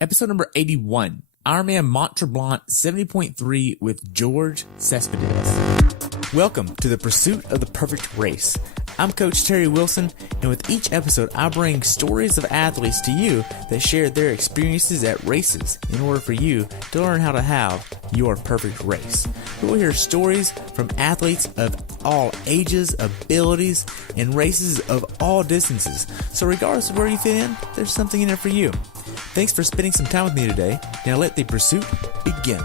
episode number 81, IRONMAN Mont Tremblant 70.3 with George Cespedes. Welcome to the pursuit of the perfect race. I'm Coach Terry Wilson, and with each episode, I bring stories of athletes to you that share their experiences at races in order for you to learn how to have your perfect race. We'll hear stories from athletes of all ages, abilities, and races of all distances. So regardless of where you fit in, there's something in it for you. Thanks for spending some time with me today. Now let the pursuit begin.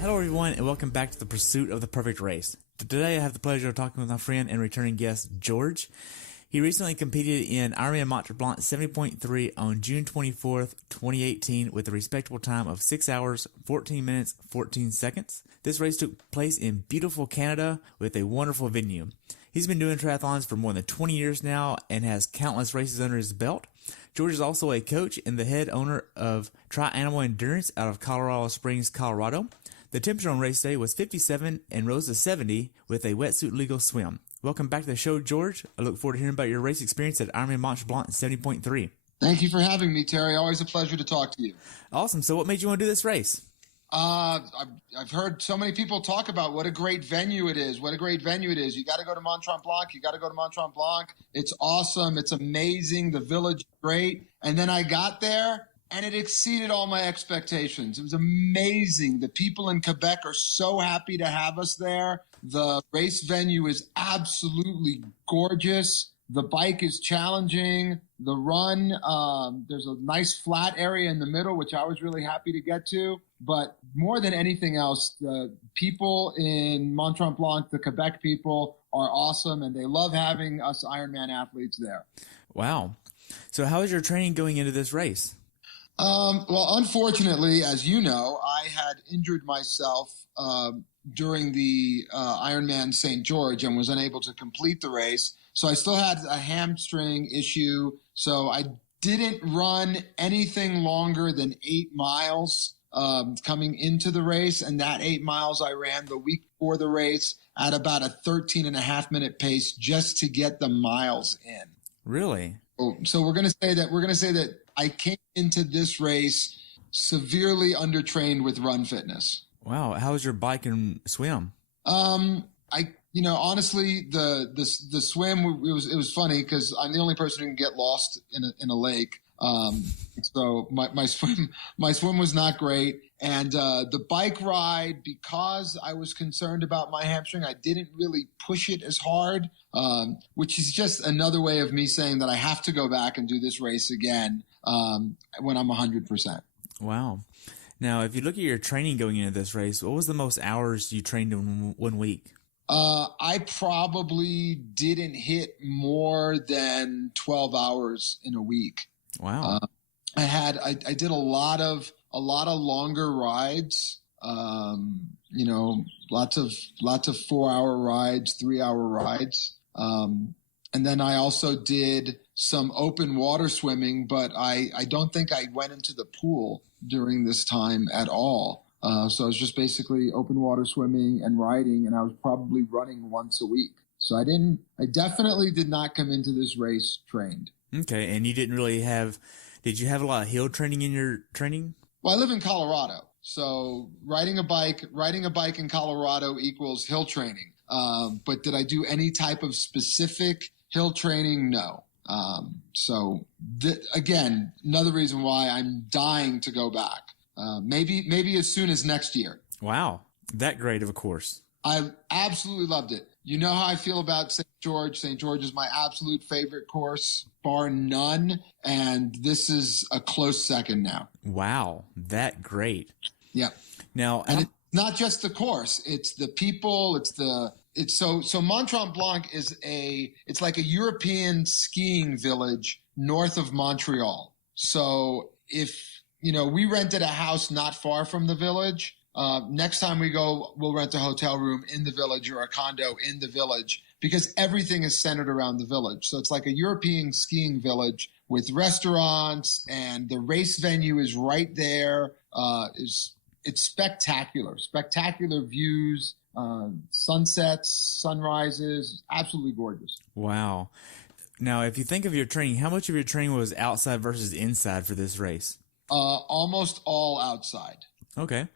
Hello everyone, and welcome back to the pursuit of the perfect race. Today I have the pleasure of talking with my friend and returning guest, George. He recently competed in IRONMAN Mont Tremblant 70.3 on June 24th, 2018 with a respectable time of 6 hours, 14 minutes, 14 seconds. This race took place in beautiful Canada with a wonderful venue. He's been doing triathlons for more than 20 years now and has countless races under his belt. George is also a coach and the head owner of Tri-Animal Endurance out of Colorado Springs, Colorado. The temperature on race day was 57 and rose to 70 with a wetsuit legal swim. Welcome back to the show, George. I look forward to hearing about your race experience at IRONMAN Mont Tremblant 70.3. Thank you for having me, Terry. Always a pleasure to talk to you. Awesome. So what made you want to do this race? I've heard so many people talk about what a great venue it is. What a great venue it is. You got to go to Mont Tremblant. You got to go to Mont Tremblant. It's awesome. It's amazing. The village is great. And then I got there, and it exceeded all my expectations. It was amazing. The people in Quebec are so happy to have us there. The race venue is absolutely gorgeous. The bike is challenging. The run, there's a nice flat area in the middle, which I was really happy to get to. But more than anything else, the people in Mont Tremblant, the Quebec people, are awesome, and they love having us Ironman athletes there. Wow. So how is your training going into this race? Well, unfortunately, as you know, I had injured myself during the Ironman St. George and was unable to complete the race. So I still had a hamstring issue. So I didn't run anything longer than 8 miles coming into the race. And that 8 miles I ran the week before the race at about a 13.5-minute pace just to get the miles in. Really? So we're going to say that I came into this race severely undertrained with run fitness. Wow. How was your bike and swim? Honestly, the swim, it was funny because I'm the only person who can get lost in a lake. So my swim was not great. And the bike ride, because I was concerned about my hamstring, I didn't really push it as hard, which is just another way of me saying that I have to go back and do this race again when I'm 100%. Wow. Now, if you look at your training going into this race, what was the most hours you trained in 1 week? I probably didn't hit more than 12 hours in a week. Wow. I did a lot of longer rides, lots of 4-hour rides, 3-hour rides. And then I also did some open water swimming, but I don't think I went into the pool during this time at all. So it was just basically open water swimming and riding, and I was probably running once a week. So I definitely did not come into this race trained. Okay. And you did you have a lot of hill training in your training? Well, I live in Colorado, so riding a bike in Colorado equals hill training. But did I do any type of specific hill training? No. Again, another reason why I'm dying to go back. Maybe as soon as next year. Wow. That great of a course. I absolutely loved it. You know how I feel about St. George. St. George is my absolute favorite course, bar none. And this is a close second now. Wow. That great. Yeah. Now, and it's not just the course. It's the people. So Mont Tremblant it's like a European skiing village north of Montreal. So we rented a house not far from the village. Next time we go, we'll rent a hotel room in the village or a condo in the village because everything is centered around the village. So it's like a European skiing village with restaurants, and the race venue is right there. It's spectacular views, sunsets, sunrises, absolutely gorgeous. Wow. Now, if you think of your training, how much of your training was outside versus inside for this race? Almost all outside. Okay.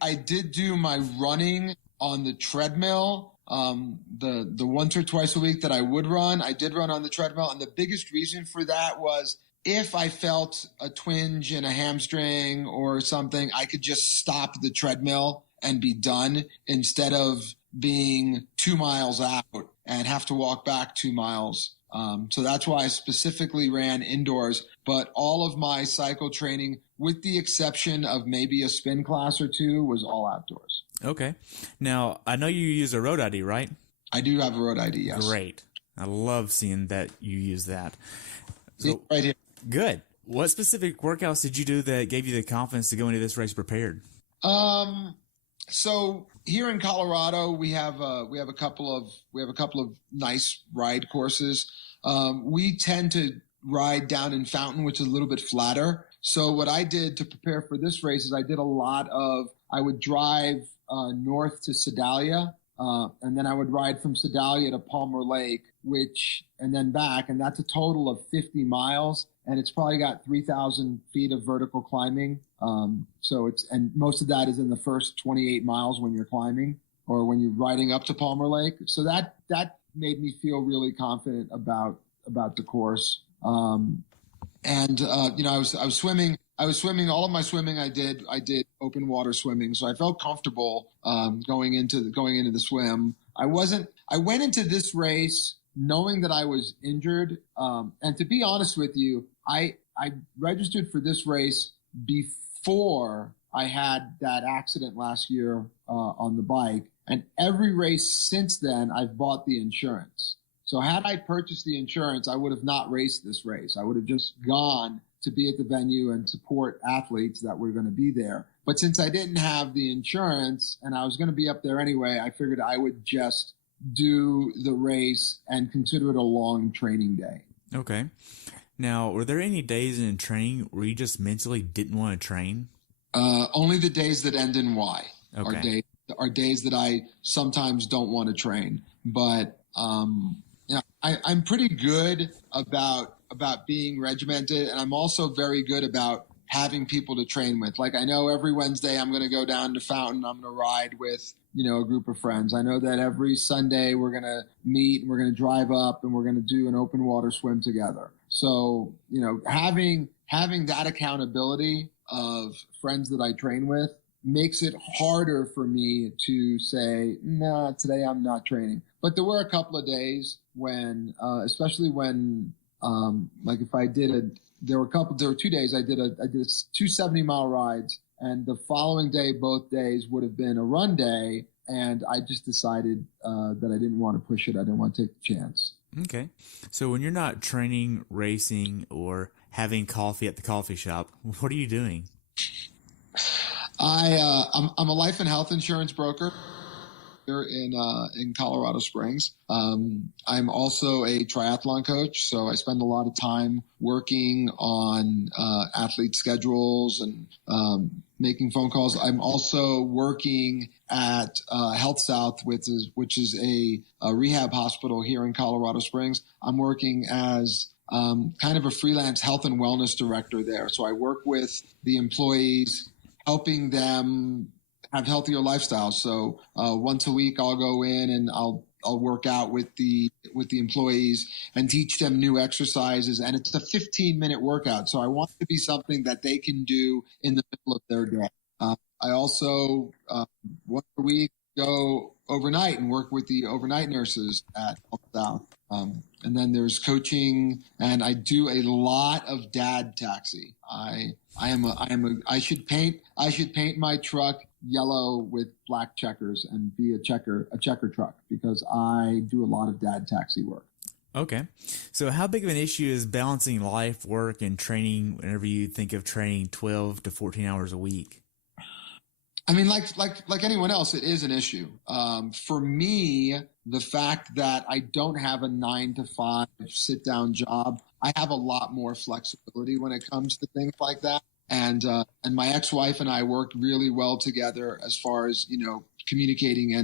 I did do my running on the treadmill. The once or twice a week that I would run, I did run on the treadmill. And the biggest reason for that was if I felt a twinge in a hamstring or something, I could just stop the treadmill and be done instead of being 2 miles out and have to walk back 2 miles. So that's why I specifically ran indoors, but all of my cycle training, with the exception of maybe a spin class or two, was all outdoors. Okay. Now, I know you use a road ID, right? I do have a road ID, yes. Great. I love seeing that you use that. So, right here. Good. What specific workouts did you do that gave you the confidence to go into this race prepared? So here in Colorado, we have a couple of nice ride courses. We tend to ride down in Fountain, which is a little bit flatter. So what I did to prepare for this race is I would drive north to Sedalia, and then I would ride from Sedalia to Palmer Lake, and then back, and that's a total of 50 miles, and it's probably got 3,000 feet of vertical climbing. And most of that is in the first 28 miles when you're climbing or when you're riding up to Palmer Lake. So that made me feel really confident about the course. I was swimming. All of my swimming I did open water swimming. So I felt comfortable going into the swim. I went into this race knowing that I was injured. And to be honest with you, I registered for this race before I had that accident last year on the bike. And every race since then, I've bought the insurance. So had I purchased the insurance, I would have not raced this race. I would have just gone to be at the venue and support athletes that were going to be there. But since I didn't have the insurance and I was going to be up there anyway, I figured I would just do the race and consider it a long training day. Okay. Now, were there any days in training where you just mentally didn't want to train? Only the days that end in Y Okay. are days that I sometimes don't want to train. But I'm pretty good about being regimented, and I'm also very good about having people to train with. Like I know every Wednesday I'm going to go down to Fountain. I'm going to ride with a group of friends. I know that every Sunday we're going to meet and we're going to drive up and we're going to do an open water swim together. So having that accountability of friends that I train with makes it harder for me to say, nah, today I'm not training. But there were a couple of days when, especially when, there were 2 days I did 2 70-mile rides, and the following day, both days would have been a run day. And I just decided that I didn't want to push it. I didn't want to take the chance. Okay. So when you're not training, racing, or having coffee at the coffee shop, what are you doing? I'm a life and health insurance broker here in Colorado Springs. I'm also a triathlon coach, so I spend a lot of time working on athlete schedules and making phone calls. I'm also working at Health South, which is a rehab hospital here in Colorado Springs. I'm working as kind of a freelance health and wellness director there. So I work with the employees, helping them have healthier lifestyles. So once a week, I'll go in and I'll work out with the employees and teach them new exercises. And it's a 15-minute workout. So I want it to be something that they can do in the middle of their day. I also, once a week, go overnight and work with the overnight nurses at Health South. And then there's coaching, and I do a lot of dad taxi. I should paint my truck yellow with black checkers and be a checker truck, because I do a lot of dad taxi work. Okay. So how big of an issue is balancing life, work, and training whenever you think of training 12 to 14 hours a week? I mean, like anyone else, it is an issue. For me, the fact that I don't have a 9-to-5 sit-down job, I have a lot more flexibility when it comes to things like that. And my ex-wife and I work really well together as far as, communicating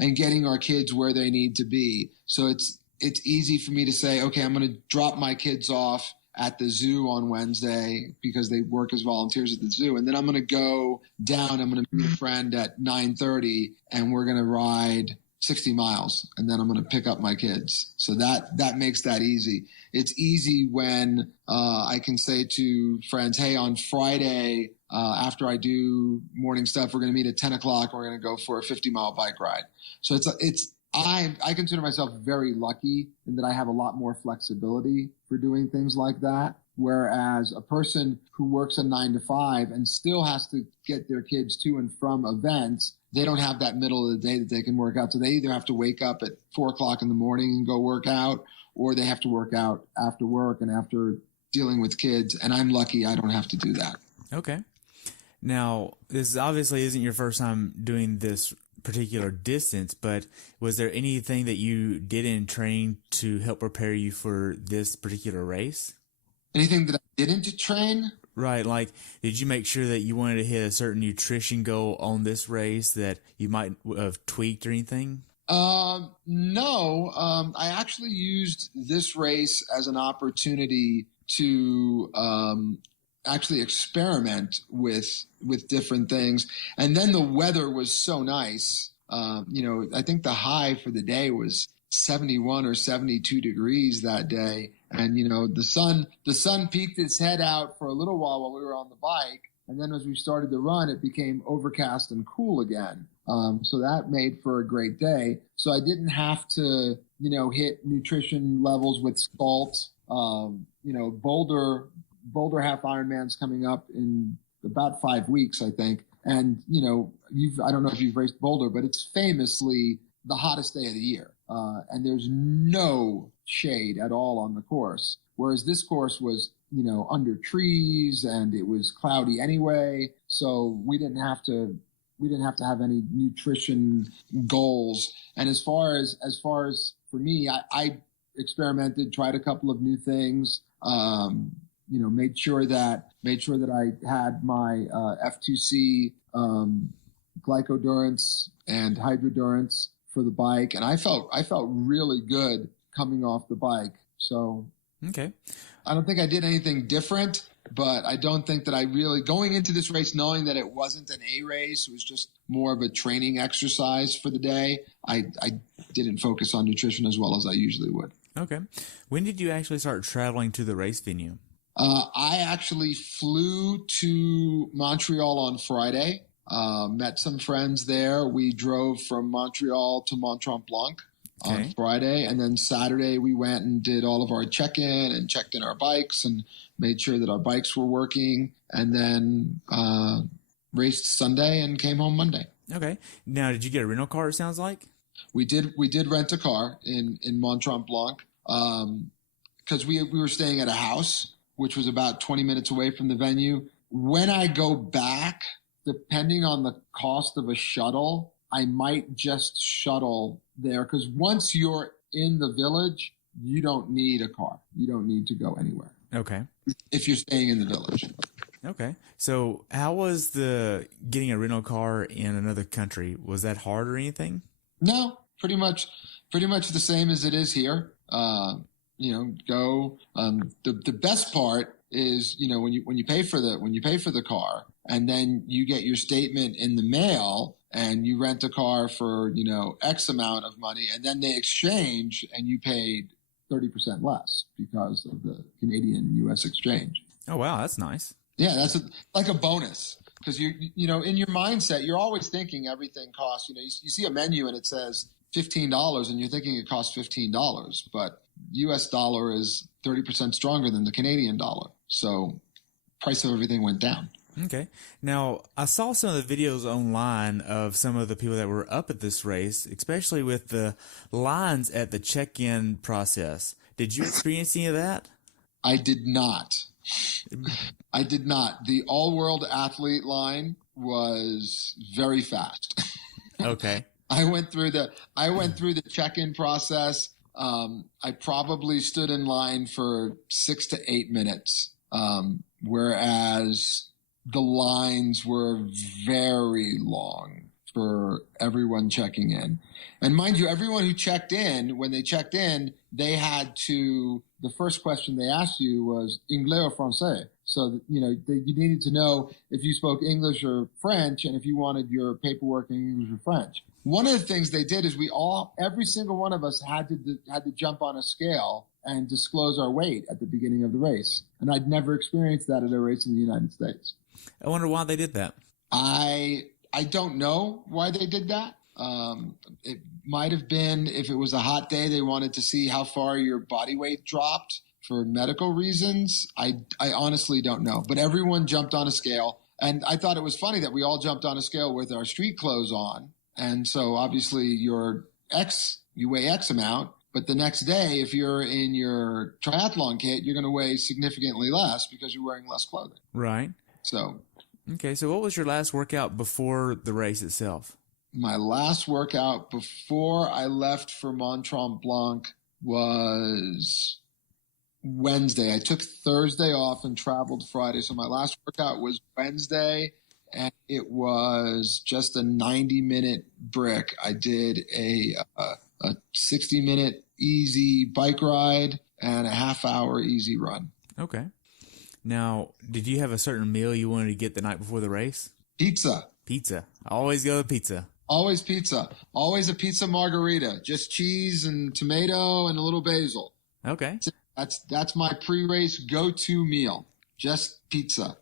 and getting our kids where they need to be. So it's easy for me to say, okay, I'm going to drop my kids off at the zoo on Wednesday because they work as volunteers at the zoo. And then I'm going to go down. I'm going to meet a friend at 9:30 and we're going to ride 60 miles. And then I'm going to pick up my kids. So that makes that easy. It's easy when I can say to friends, hey, on Friday, after I do morning stuff, we're going to meet at 10 o'clock. We're going to go for a 50-mile bike ride. So I consider myself very lucky in that I have a lot more flexibility for doing things like that. Whereas a person who works a 9 to 5 and still has to get their kids to and from events, they don't have that middle of the day that they can work out. So they either have to wake up at 4 o'clock in the morning and go work out, or they have to work out after work and after dealing with kids. And I'm lucky I don't have to do that. Okay. Now, this obviously isn't your first time doing this particular distance, but was there anything that you did in training to help prepare you for this particular race? Anything that I didn't train? Right, like did you make sure that you wanted to hit a certain nutrition goal on this race that you might have tweaked or anything? No. I actually used this race as an opportunity to actually experiment with different things. And then the weather was so nice. I think the high for the day was 71 or 72 degrees that day. And, the sun peeked its head out for a little while we were on the bike. And then as we started to run, it became overcast and cool again. So that made for a great day. So I didn't have to, hit nutrition levels with salt. Boulder Half Ironman's coming up in about 5 weeks, I think. And, I don't know if you've raced Boulder, but it's famously the hottest day of the year. And there's no shade at all on the course. Whereas this course was, under trees and it was cloudy anyway. So we didn't have to have any nutrition goals. And as far as for me, I experimented, tried a couple of new things, made sure that I had my F2C glycodurance and hydrodurance for the bike, and I felt really good coming off the bike. So okay, I don't think I did anything different, but I don't think that I really, going into this race knowing that it wasn't an A race, it was just more of a training exercise for the day, I didn't focus on nutrition as well as I usually would. Okay. When did you actually start traveling to the race venue? I actually flew to Montreal on Friday, met some friends there. We drove from Montreal to Mont Tremblant on Friday. And then Saturday we went and did all of our check-in and checked in our bikes and made sure that our bikes were working. And then raced Sunday and came home Monday. Okay. Now, did you get a rental car, it sounds like? We did rent a car in Mont Tremblant because we were staying at a house, which was about 20 minutes away from the venue. When I go back, depending on the cost of a shuttle, I might just shuttle there because once you're in the village, you don't need a car. You don't need to go anywhere. Okay. If you're staying in the village. Okay. So how was the getting a rental car in another country? Was that hard or anything? No, pretty much the same as it is here. The best part is, when you pay for the car and then you get your statement in the mail and you rent a car for, X amount of money and then they exchange and you paid 30% less because of the Canadian-US exchange. Oh, wow. That's nice. Yeah. That's like a bonus because in your mindset, you're always thinking everything costs, you see a menu and it says $15 and you're thinking it costs $15, but US dollar is 30% stronger than the Canadian dollar. So price of everything went down. Okay. Now, I saw some of the videos online of some of the people that were up at this race, especially with the lines at the check-in process. Did you experience any of that? I did not. The all-world athlete line was very fast. Okay. I went through the check-in process. I probably stood in line for 6 to 8 minutes, whereas the lines were very long for everyone checking in. And mind you, everyone who checked in, when they checked in, they had to, the first question they asked you was Anglais or Français. So, you needed to know if you spoke English or French, and if you wanted your paperwork in English or French. One of the things they did is every single one of us had to jump on a scale and disclose our weight at the beginning of the race. And I'd never experienced that at a race in the United States. I wonder why they did that. I don't know why they did that. It might have been if it was a hot day, they wanted to see how far your body weight dropped for medical reasons. I honestly don't know. But everyone jumped on a scale. And I thought it was funny that we all jumped on a scale with our street clothes on. And so obviously you weigh X amount. But the next day, if you're in your triathlon kit, you're going to weigh significantly less because you're wearing less clothing. Right. So. Okay. So what was your last workout before the race itself? My last workout before I left for Mont Tremblant was Wednesday. I took Thursday off and traveled Friday. So my last workout was Wednesday, and it was just a 90-minute brick. I did a 60-minute easy bike ride and a half-hour easy run. Okay. Now, did you have a certain meal you wanted to get the night before the race? Pizza. Pizza. I always go with pizza. Always pizza. Always a pizza margarita. Just cheese and tomato and a little basil. Okay. That's my pre-race go-to meal. Just pizza.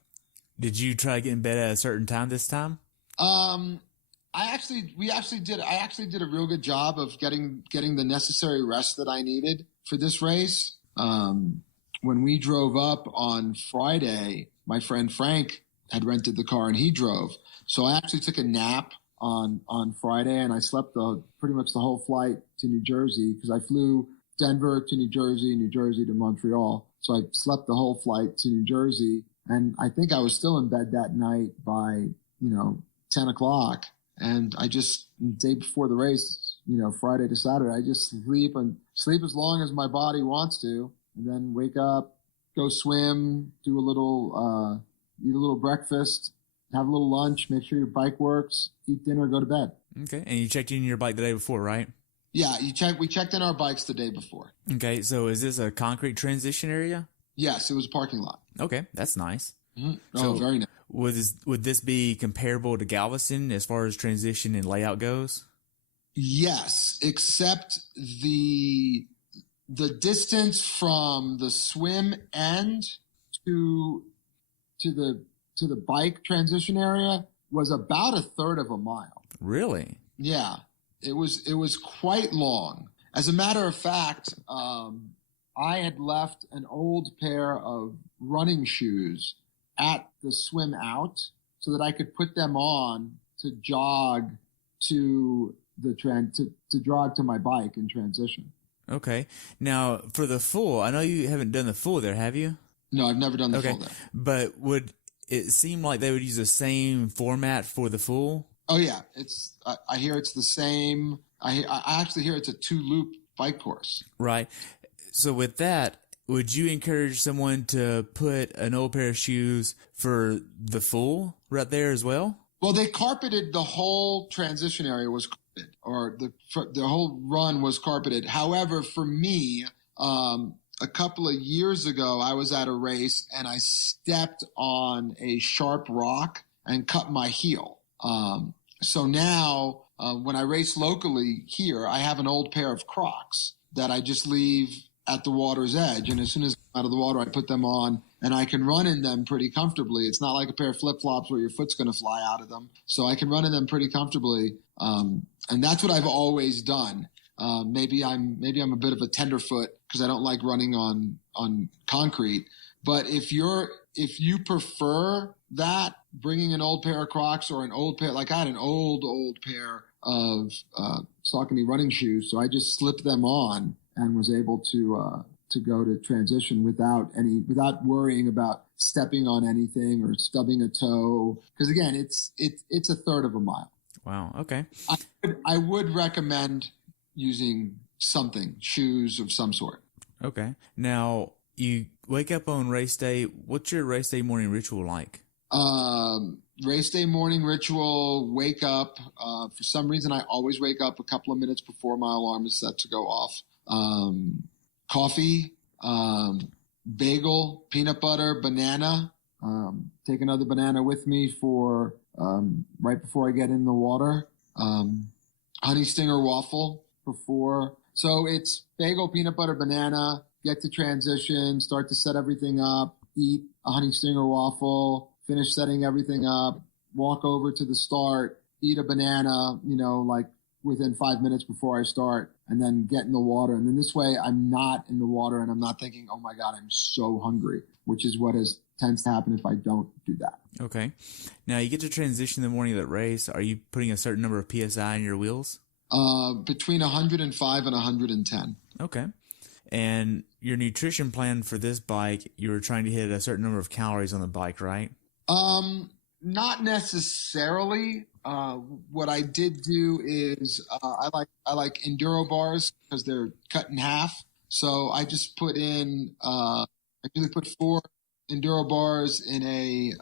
Did you try to get in bed at a certain time this time? I actually did a real good job of getting the necessary rest that I needed for this race. When we drove up on Friday, my friend Frank had rented the car and he drove. So I actually took a nap on Friday, and I slept pretty much the whole flight to New Jersey because I flew Denver to New Jersey to Montreal. So I slept the whole flight to New Jersey, and I think I was still in bed that night by 10 o'clock. And I just, the day before the race, Friday to Saturday, I just sleep as long as my body wants to, and then wake up, go swim, do eat a little breakfast, have a little lunch, make sure your bike works, eat dinner, go to bed. Okay. And you checked in your bike the day before, right? Yeah, we checked in our bikes the day before. Okay. So is this a concrete transition area? Yes, it was a parking lot. Okay. That's nice. Mm-hmm. Oh, very nice. Would this be comparable to Galveston as far as transition and layout goes? Yes, except the distance from the swim end to the bike transition area was about a third of a mile. Really? Yeah, it was quite long. As a matter of fact, I had left an old pair of running shoes at the swim out so that I could put them on to jog to jog to my bike in transition. Okay. Now, for the full, I know you haven't done the full there, have you? No, I've never done the full there. But would it seem like they would use the same format for the full? Oh yeah, I hear it's the same. I actually hear it's a 2-loop bike course. Right. So with that, would you encourage someone to put an old pair of shoes for the full right there as well? Well, they carpeted the whole transition area was carpeted, or the whole run was carpeted. However, for me, a couple of years ago, I was at a race and I stepped on a sharp rock and cut my heel. So now when I race locally here, I have an old pair of Crocs that I just leave at the water's edge. And as soon as I'm out of the water, I put them on and I can run in them pretty comfortably. It's not like a pair of flip-flops where your foot's going to fly out of them. So I can run in them pretty comfortably. And that's what I've always done. Maybe I'm a bit of a tenderfoot because I don't like running on concrete. But if you prefer that, bringing an old pair of Crocs or an old pair, like I had an old pair of Saucony running shoes, so I just slipped them on and was able to go to transition without worrying about stepping on anything or stubbing a toe. Because again, it's a third of a mile. Wow. Okay. I would recommend using shoes of some sort. Okay. Now, you wake up on race day. What's your race day morning ritual like? Race day morning ritual, wake up. For some reason, I always wake up a couple of minutes before my alarm is set to go off. Coffee, bagel, peanut butter, banana. Take another banana with me for right before I get in the water. Honey stinger waffle before. So it's bagel, peanut butter, banana, get to transition, start to set everything up, eat a honey stinger waffle, finish setting everything up, walk over to the start, eat a banana, like within 5 minutes before I start, and then get in the water. And then this way I'm not in the water and I'm not thinking, oh my God, I'm so hungry, which is what tends to happen if I don't do that. Okay. Now you get to transition the morning of that race. Are you putting a certain number of PSI in your wheels? Between 105 and 110. Okay. And your nutrition plan for this bike, you were trying to hit a certain number of calories on the bike, right? Not necessarily. What I did do is I like enduro bars because they're cut in half. So I just put in I usually put 4 enduro bars in a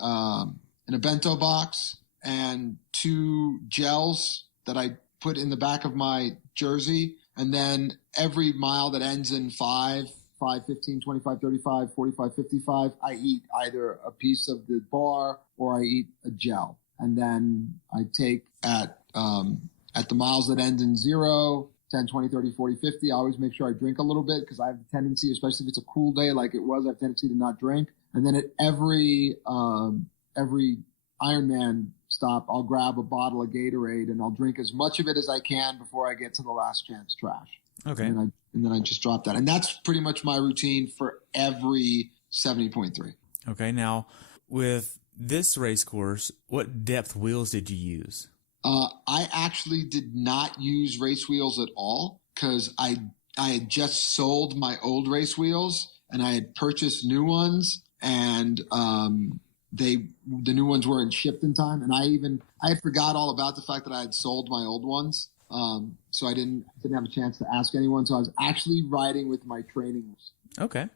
bento box and 2 gels that I put in the back of my jersey. And then every mile that ends in 5, 15, 25, 35, 45, 55, I eat either a piece of the bar or I eat a gel. And then I take at the miles that end in 0, 10, 20, 30, 40, 50, I always make sure I drink a little bit because I have a tendency, especially if it's a cool day like it was, I have a tendency to not drink. And then at every Ironman stop, I'll grab a bottle of Gatorade and I'll drink as much of it as I can before I get to the last chance trash. Okay. And then I just drop that. And that's pretty much my routine for every 70.3. Okay. Now, with this race course, what depth wheels did you use? I actually did not use race wheels at all because I had just sold my old race wheels and I had purchased new ones, and the new ones weren't shipped in time. And I had forgot all about the fact that I had sold my old ones. So I didn't have a chance to ask anyone. So I was actually riding with my training wheels. Okay.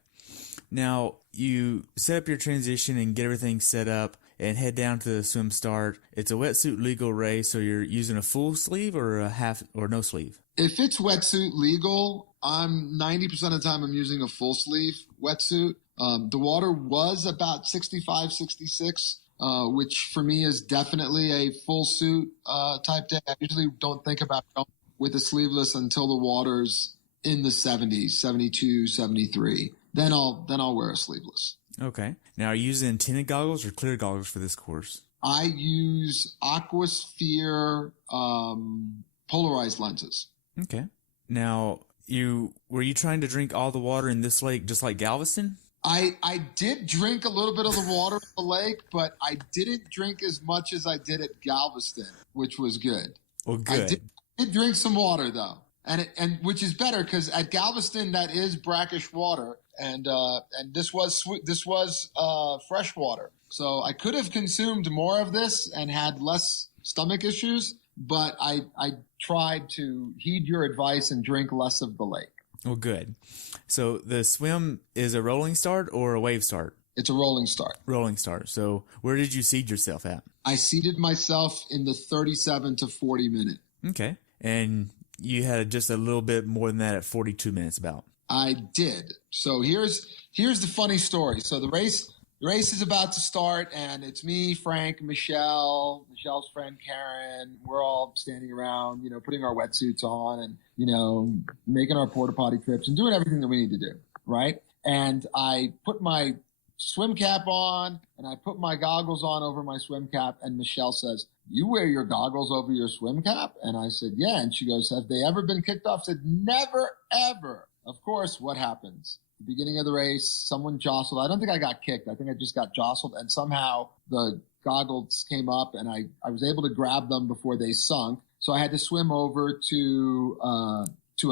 Now you set up your transition and get everything set up and head down to the swim start. It's a wetsuit legal race. So you're using a full sleeve or a half or no sleeve? If it's wetsuit legal, I'm 90% of the time I'm using a full sleeve wetsuit. The water was about 65, 66, which for me is definitely a full suit type day. I usually don't think about going with a sleeveless until the water's in the 70s, 72, 73. Then I'll wear a sleeveless. Okay. Now, are you using tinted goggles or clear goggles for this course? I use Aquasphere polarized lenses. Okay. Now, were you trying to drink all the water in this lake just like Galveston? I did drink a little bit of the water in the lake, but I didn't drink as much as I did at Galveston, which was good. Well, good. I did drink some water though, and which is better because at Galveston that is brackish water, and this was fresh water. So I could have consumed more of this and had less stomach issues, but I tried to heed your advice and drink less of the lake. Well, good. So the swim is a rolling start or a wave start? It's a rolling start. Rolling start. So where did you seed yourself at? I seeded myself in the 37 to 40 minute. Okay. And you had just a little bit more than that at 42 minutes about. I did. So here's the funny story. So the race is about to start, and it's me, Frank, Michelle's friend Karen. We're all standing around, putting our wetsuits on and, making our porta potty trips and doing everything that we need to do, right? And I put my swim cap on and I put my goggles on over my swim cap, and Michelle says, "You wear your goggles over your swim cap?" And I said, "Yeah." And she goes, "Have they ever been kicked off?" I said, "Never, ever." Of course, what happens? The beginning of the race, someone jostled. I don't think I got kicked. I think I just got jostled, and somehow the goggles came up and I was able to grab them before they sunk. So I had to swim over to a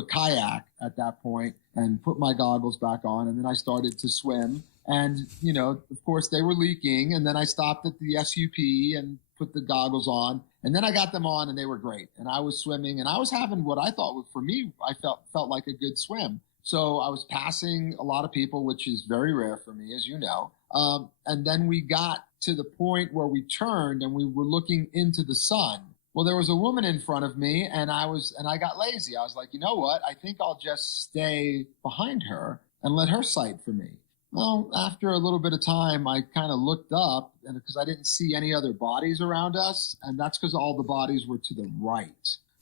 kayak at that point and put my goggles back on. And then I started to swim, and, of course they were leaking. And then I stopped at the SUP and put the goggles on, and then I got them on and they were great. And I was swimming and I was having what I thought for me, I felt like a good swim. So I was passing a lot of people, which is very rare for me, as you know. And then we got to the point where we turned and we were looking into the sun. Well, there was a woman in front of me, and I got lazy. I was like, you know what? I think I'll just stay behind her and let her sight for me. Well, after a little bit of time, I kind of looked up, and because I didn't see any other bodies around us, and that's because all the bodies were to the right.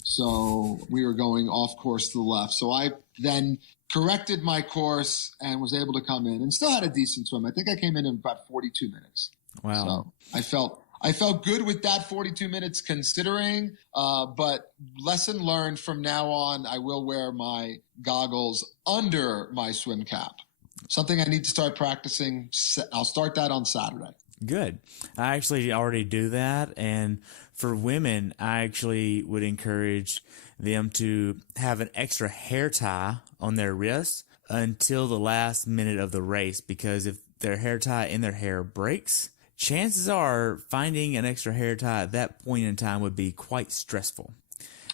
So we were going off course to the left. So I then corrected my course and was able to come in and still had a decent swim. I think I came in about 42 minutes. Wow. So I felt good with that 42 minutes considering, but lesson learned from now on, I will wear my goggles under my swim cap. Something I need to start practicing. I'll start that on Saturday. Good. I actually already do that. And for women, I actually would encourage them to have an extra hair tie on their wrist until the last minute of the race, because if their hair tie in their hair breaks, chances are finding an extra hair tie at that point in time would be quite stressful.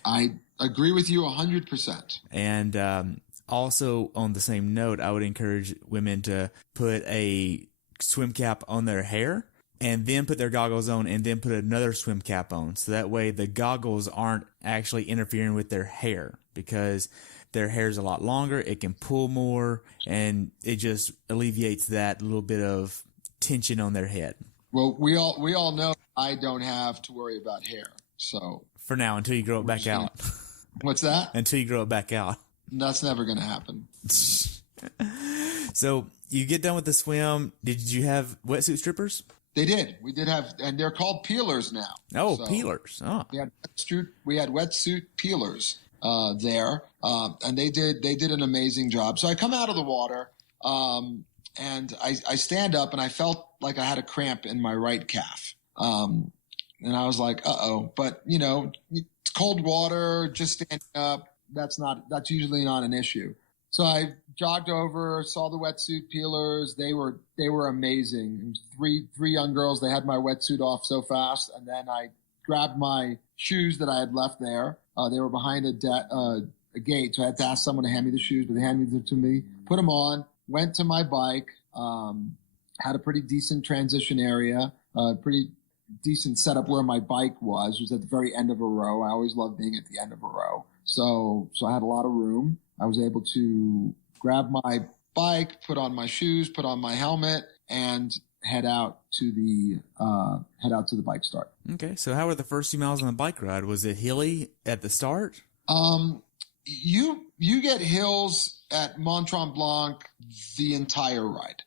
I agree with you 100%. And also on the same note, I would encourage women to put a swim cap on their hair and then put their goggles on and then put another swim cap on. So that way the goggles aren't actually interfering with their hair, because their hair is a lot longer. It can pull more, and it just alleviates that little bit of tension on their head. Well, we all know I don't have to worry about hair. So for now, until you grow it back out. What's that? Until you grow it back out. That's never going to happen. So you get done with the swim. Did you have wetsuit strippers? They did. We did have, and they're called peelers now. Oh, so peelers. Oh, we had wetsuit peelers there, and they did an amazing job. So I come out of the water, and I stand up, and I felt like I had a cramp in my right calf. And I was like, uh-oh. But, it's cold water, just standing up. That's usually not an issue. So I jogged over, saw the wetsuit peelers. They were amazing. It was three young girls. They had my wetsuit off so fast. And then I grabbed my shoes that I had left there. They were behind a gate. So I had to ask someone to hand me the shoes, but they handed them to me, put them on, went to my bike, had a pretty decent transition area, pretty decent setup where my bike was at the very end of a row. I always love being at the end of a row. So I had a lot of room. I was able to grab my bike, put on my shoes, put on my helmet, and head out to the bike start. Okay. So how were the first few miles on the bike ride? Was it hilly at the start? You get hills at Mont Tremblant the entire ride.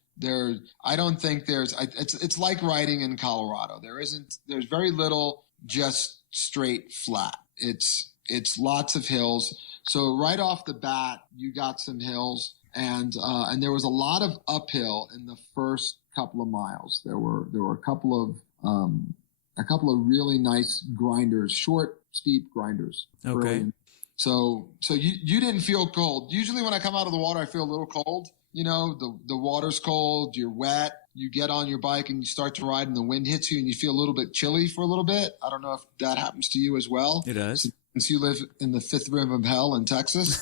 I don't think it's like riding in Colorado. There's very little just straight flat. It's lots of hills. So right off the bat, you got some hills, and there was a lot of uphill in the first couple of miles. There were a couple of really nice grinders, short, steep grinders. Okay. So you didn't feel cold. Usually when I come out of the water, I feel a little cold. The water's cold, you're wet, you get on your bike and you start to ride and the wind hits you and you feel a little bit chilly for a little bit. I don't know if that happens to you as well. It does. Since you live in the fifth rim of hell in Texas.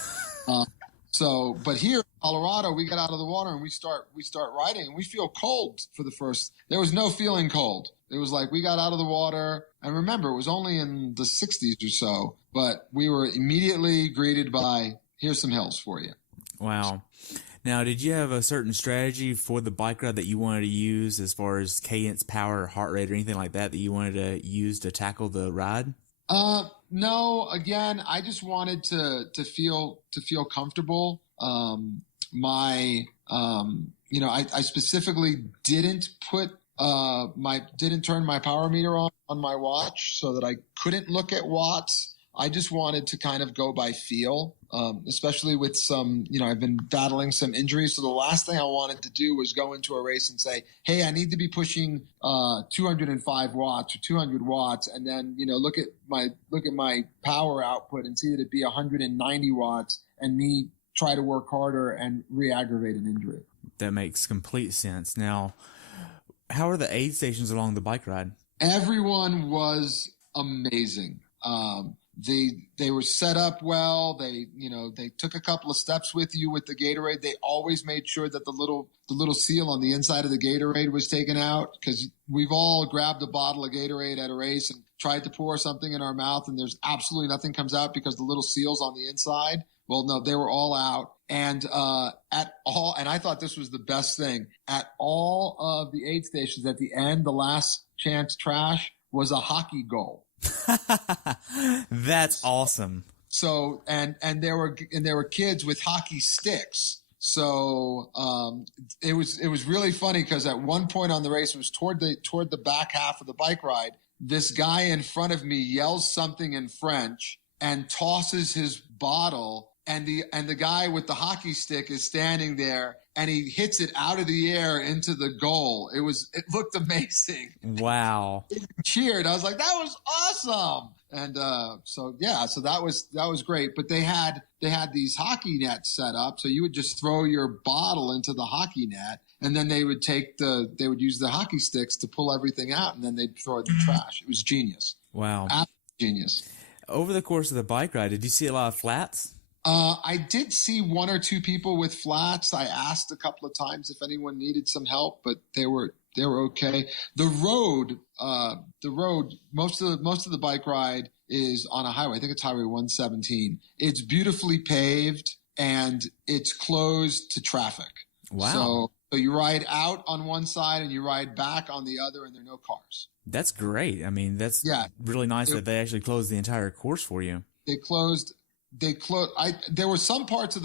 But here in Colorado, we get out of the water and we start riding and we feel cold there was no feeling cold. It was like we got out of the water, and remember, it was only in the 60s or so, but we were immediately greeted by, here's some hills for you. Wow. Now, did you have a certain strategy for the bike ride that you wanted to use as far as cadence, power, heart rate, or anything like that you wanted to use to tackle the ride? No, again, I just wanted to feel comfortable. I specifically didn't didn't turn my power meter on my watch so that I couldn't look at watts. I just wanted to kind of go by feel, especially with some, I've been battling some injuries. So the last thing I wanted to do was go into a race and say, hey, I need to be pushing 205 watts or 200 watts. And then, look at my power output and see that it be 190 watts and me try to work harder and re-aggravate an injury. That makes complete sense. Now, how are the aid stations along the bike ride? Everyone was amazing. They were set up well. They took a couple of steps with you with the Gatorade. They always made sure that the little seal on the inside of the Gatorade was taken out, because we've all grabbed a bottle of Gatorade at a race and tried to pour something in our mouth, and there's absolutely nothing comes out because the little seal's on the inside. Well, no, they were all out. And and I thought this was the best thing, at all of the aid stations at the end, the last chance trash was a hockey goal. That's awesome. So, and there were kids with hockey sticks. So, it was really funny, because at one point on the race, it was toward the back half of the bike ride, this guy in front of me yells something in French and tosses his bottle, and the guy with the hockey stick is standing there, and he hits it out of the air into the goal. It looked amazing. Wow. Cheered. I was like, that was awesome. And so that was great. But they had these hockey nets set up, so you would just throw your bottle into the hockey net, and then they would use the hockey sticks to pull everything out, and then they'd throw it in the trash. It was genius. Wow. Absolutely genius. Over the course of the bike ride, did you see a lot of flats? I did see one or two people with flats. I asked a couple of times if anyone needed some help, but they were okay. The road, most of the bike ride is on a highway. I think it's Highway 117. It's beautifully paved, and it's closed to traffic. Wow. So you ride out on one side and you ride back on the other, and there are no cars. That's great. I mean, that's really nice that they actually closed the entire course for you. There were some parts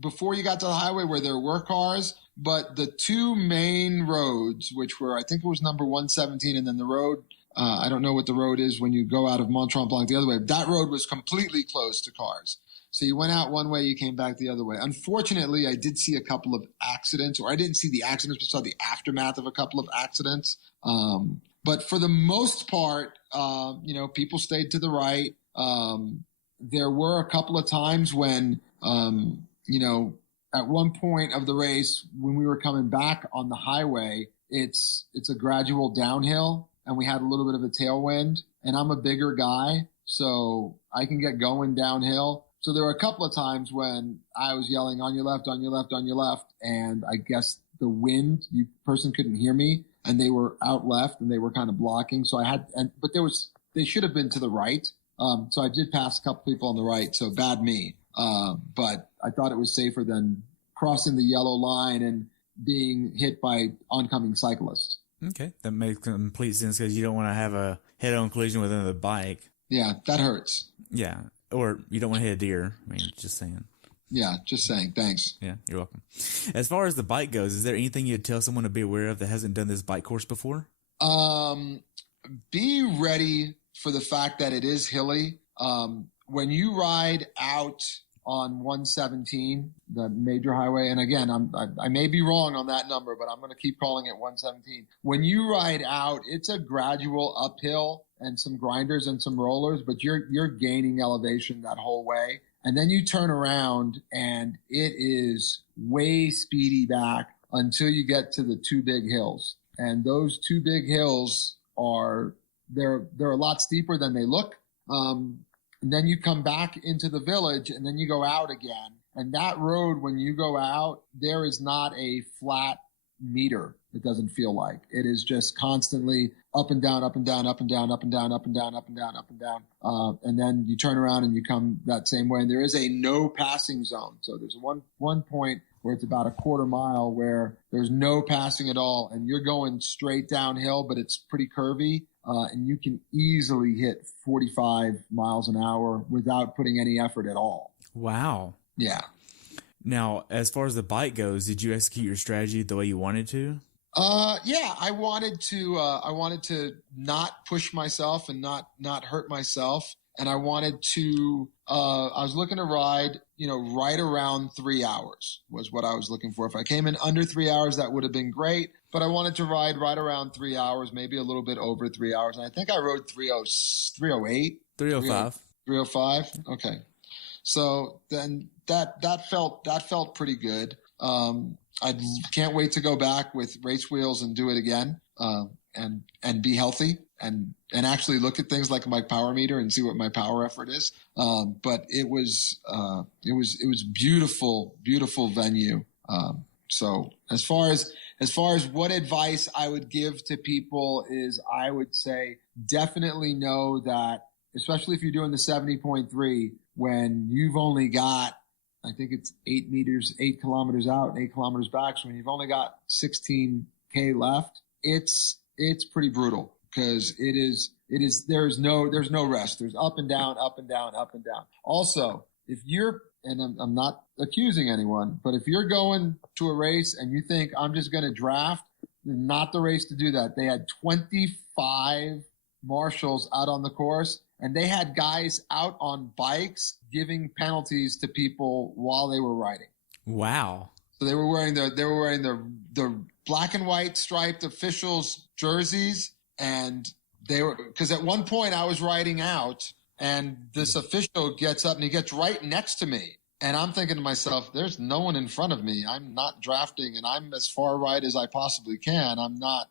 before you got to the highway where there were cars, but the two main roads, which were, I think it was number 117, and then the road, I don't know what the road is when you go out of Mont Tremblant the other way, that road was completely closed to cars. So you went out one way, you came back the other way. Unfortunately, I did see a couple of accidents, or I didn't see the accidents, but saw the aftermath of a couple of accidents. But for the most part, people stayed to the right. There were a couple of times when, at one point of the race, when we were coming back on the highway, it's a gradual downhill, and we had a little bit of a tailwind, and I'm a bigger guy, so I can get going downhill. So there were a couple of times when I was yelling, on your left, on your left, on your left, and I guess the wind, person couldn't hear me, and they were out left, and they were kind of blocking. So they should have been to the right. So I did pass a couple people on the right, so bad me. But I thought it was safer than crossing the yellow line and being hit by oncoming cyclists. Okay, that makes complete sense, because you don't want to have a head-on collision with another bike. Yeah, that hurts. Yeah, or you don't want to hit a deer. I mean, just saying. Yeah, just saying. Thanks. Yeah, you're welcome. As far as the bike goes, is there anything you'd tell someone to be aware of that hasn't done this bike course before? Be ready for the fact that it is hilly. When you ride out on 117, the major highway, and again, I may be wrong on that number, but I'm going to keep calling it 117. When you ride out, it's a gradual uphill and some grinders and some rollers, but you're gaining elevation that whole way. And then you turn around and it is way speedy back until you get to the two big hills. And those two big hills they're a lot steeper than they look. And then you come back into the village, and then you go out again. And that road, when you go out, there is not a flat meter. It doesn't feel like. It is just constantly up and down, up and down, up and down, up and down, up and down, up and down, up and down. And then you turn around and you come that same way. And there is a no passing zone. So there's one point where it's about a quarter mile where there's no passing at all, and you're going straight downhill, but it's pretty curvy. And you can easily hit 45 miles an hour without putting any effort at all. Wow. Yeah. Now, as far as the bike goes, did you execute your strategy the way you wanted to? Yeah, I wanted to not push myself and not hurt myself. And I wanted to, I was looking to ride, right around 3 hours was what I was looking for. If I came in under 3 hours, that would have been great. But I wanted to ride right around 3 hours, maybe a little bit over 3 hours. And I think I rode 308. 305. 305. Okay. So then that felt pretty good. I can't wait to go back with race wheels and do it again, and be healthy actually look at things like my power meter and see what my power effort is. But it was beautiful, beautiful venue. So as far as what advice I would give to people is, I would say definitely know that, especially if you're doing the 70.3, when you've only got, I think it's 8 kilometers out and 8 kilometers back. So when you've only got 16K left, it's pretty brutal, because there's no rest. There's up and down, up and down, up and down. Also, if you're, and I'm not accusing anyone, but if you're going to a race and you think I'm just going to draft, not the race to do that. They had 25 marshals out on the course, and they had guys out on bikes giving penalties to people while they were riding. Wow. So they were wearing the black and white striped officials jerseys, and they were, because at one point I was riding out and this official gets up and he gets right next to me. And I'm thinking to myself, there's no one in front of me. I'm not drafting, and I'm as far right as I possibly can. I'm not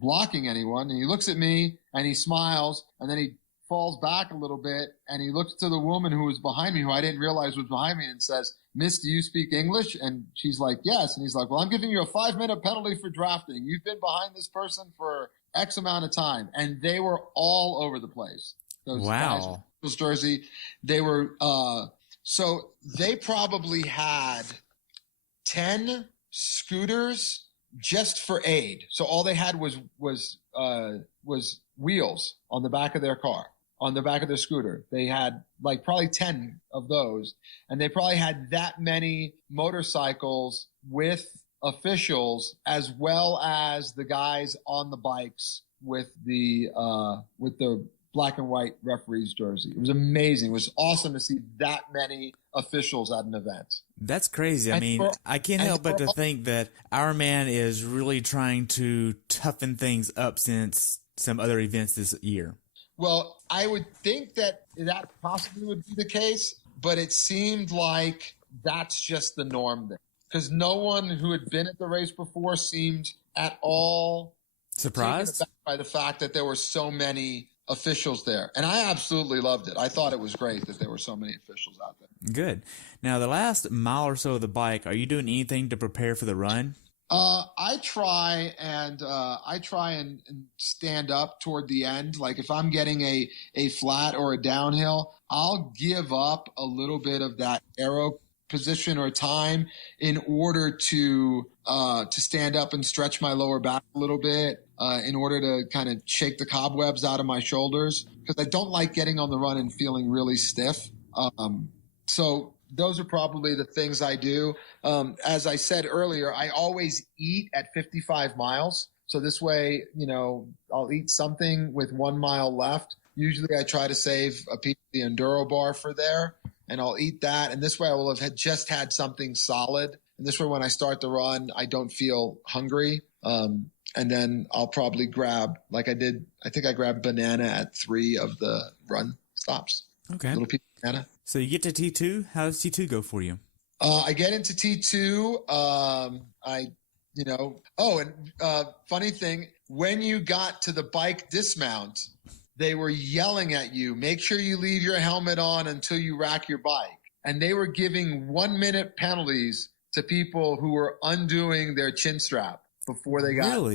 blocking anyone. And he looks at me and he smiles, and then he falls back a little bit and he looks to the woman who was behind me, who I didn't realize was behind me, and says, "Miss, do you speak English?" And she's like, "Yes." And he's like, "Well, I'm giving you a 5-minute penalty for drafting. You've been behind this person for X amount of time." And they were all over the place. Those guys with Eagles jersey. They were, so they probably had 10 scooters just for aid. So all they had was wheels on the back of their car, on the back of their scooter. They had like probably 10 of those, and they probably had that many motorcycles with officials, as well as the guys on the bikes with the black and white referee's jersey. It was amazing. It was awesome to see that many officials at an event. That's crazy. I mean, I can't help but to think that Ironman is really trying to toughen things up since some other events this year. Well, I would think that possibly would be the case, but it seemed like that's just the norm there, because no one who had been at the race before seemed at all surprised by the fact that there were so many officials there. And I absolutely loved it. I thought it was great that there were so many officials out there. Good. Now, the last mile or so of the bike, are you doing anything to prepare for the run? I try and stand up toward the end. Like if I'm getting a flat or a downhill, I'll give up a little bit of that aero position or time in order to stand up and stretch my lower back a little bit, in order to kind of shake the cobwebs out of my shoulders, because I don't like getting on the run and feeling really stiff. So those are probably the things I do. As I said earlier, I always eat at 55 miles. So this way, I'll eat something with 1 mile left. Usually I try to save a piece of the Enduro bar for there, and I'll eat that. And this way I will have just had something solid. And this way, when I start the run, I don't feel hungry. And then I'll probably grab, like I did, I think I grabbed banana at 3 of the run stops. Okay. A little piece of banana. So you get to T2. How does T2 go for you? I get into T2. Funny thing, when you got to the bike dismount, they were yelling at you, "Make sure you leave your helmet on until you rack your bike." And they were giving 1-minute penalties to people who were undoing their chin strap before they got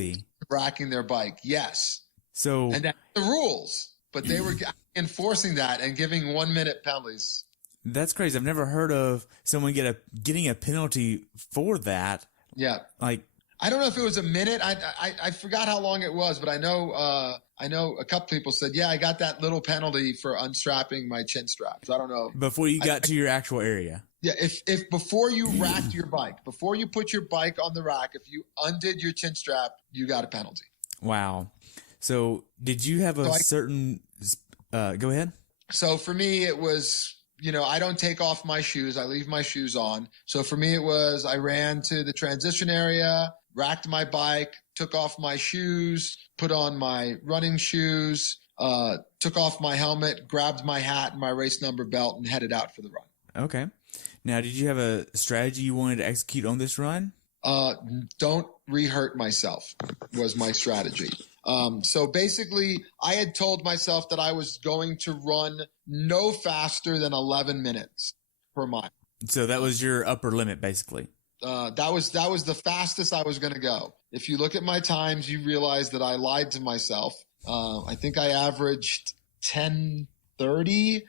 racking their bike. Yes. So, and that's the rules, but they were enforcing that and giving 1-minute penalties. That's crazy. I've never heard of someone getting a penalty for that. Yeah. Like, I don't know if it was a minute. I forgot how long it was, but I know a couple people said, "Yeah, I got that little penalty for unstrapping my chin straps." I don't know. Before you got to your actual area. Yeah, if before you racked your bike, before you put your bike on the rack, if you undid your chin strap, you got a penalty. Wow. So did you have certain go ahead? So for me, it was, I don't take off my shoes. I leave my shoes on. So for me, it was, I ran to the transition area, racked my bike, took off my shoes, put on my running shoes, took off my helmet, grabbed my hat and my race number belt, and headed out for the run. Okay. Now, did you have a strategy you wanted to execute on this run? Don't re-hurt myself was my strategy. So basically, I had told myself that I was going to run no faster than 11 minutes per mile. So that was your upper limit, basically. That was the fastest I was going to go. If you look at my times, you realize that I lied to myself. I think I averaged 10:30.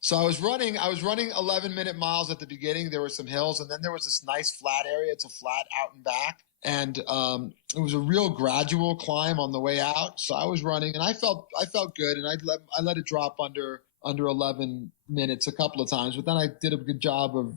So I was running 11-minute miles at the beginning. There were some hills, and then there was this nice flat area. It's a flat out and back. And it was a real gradual climb on the way out. So I was running, and I felt good, and I let it drop under 11 minutes a couple of times. But then I did a good job of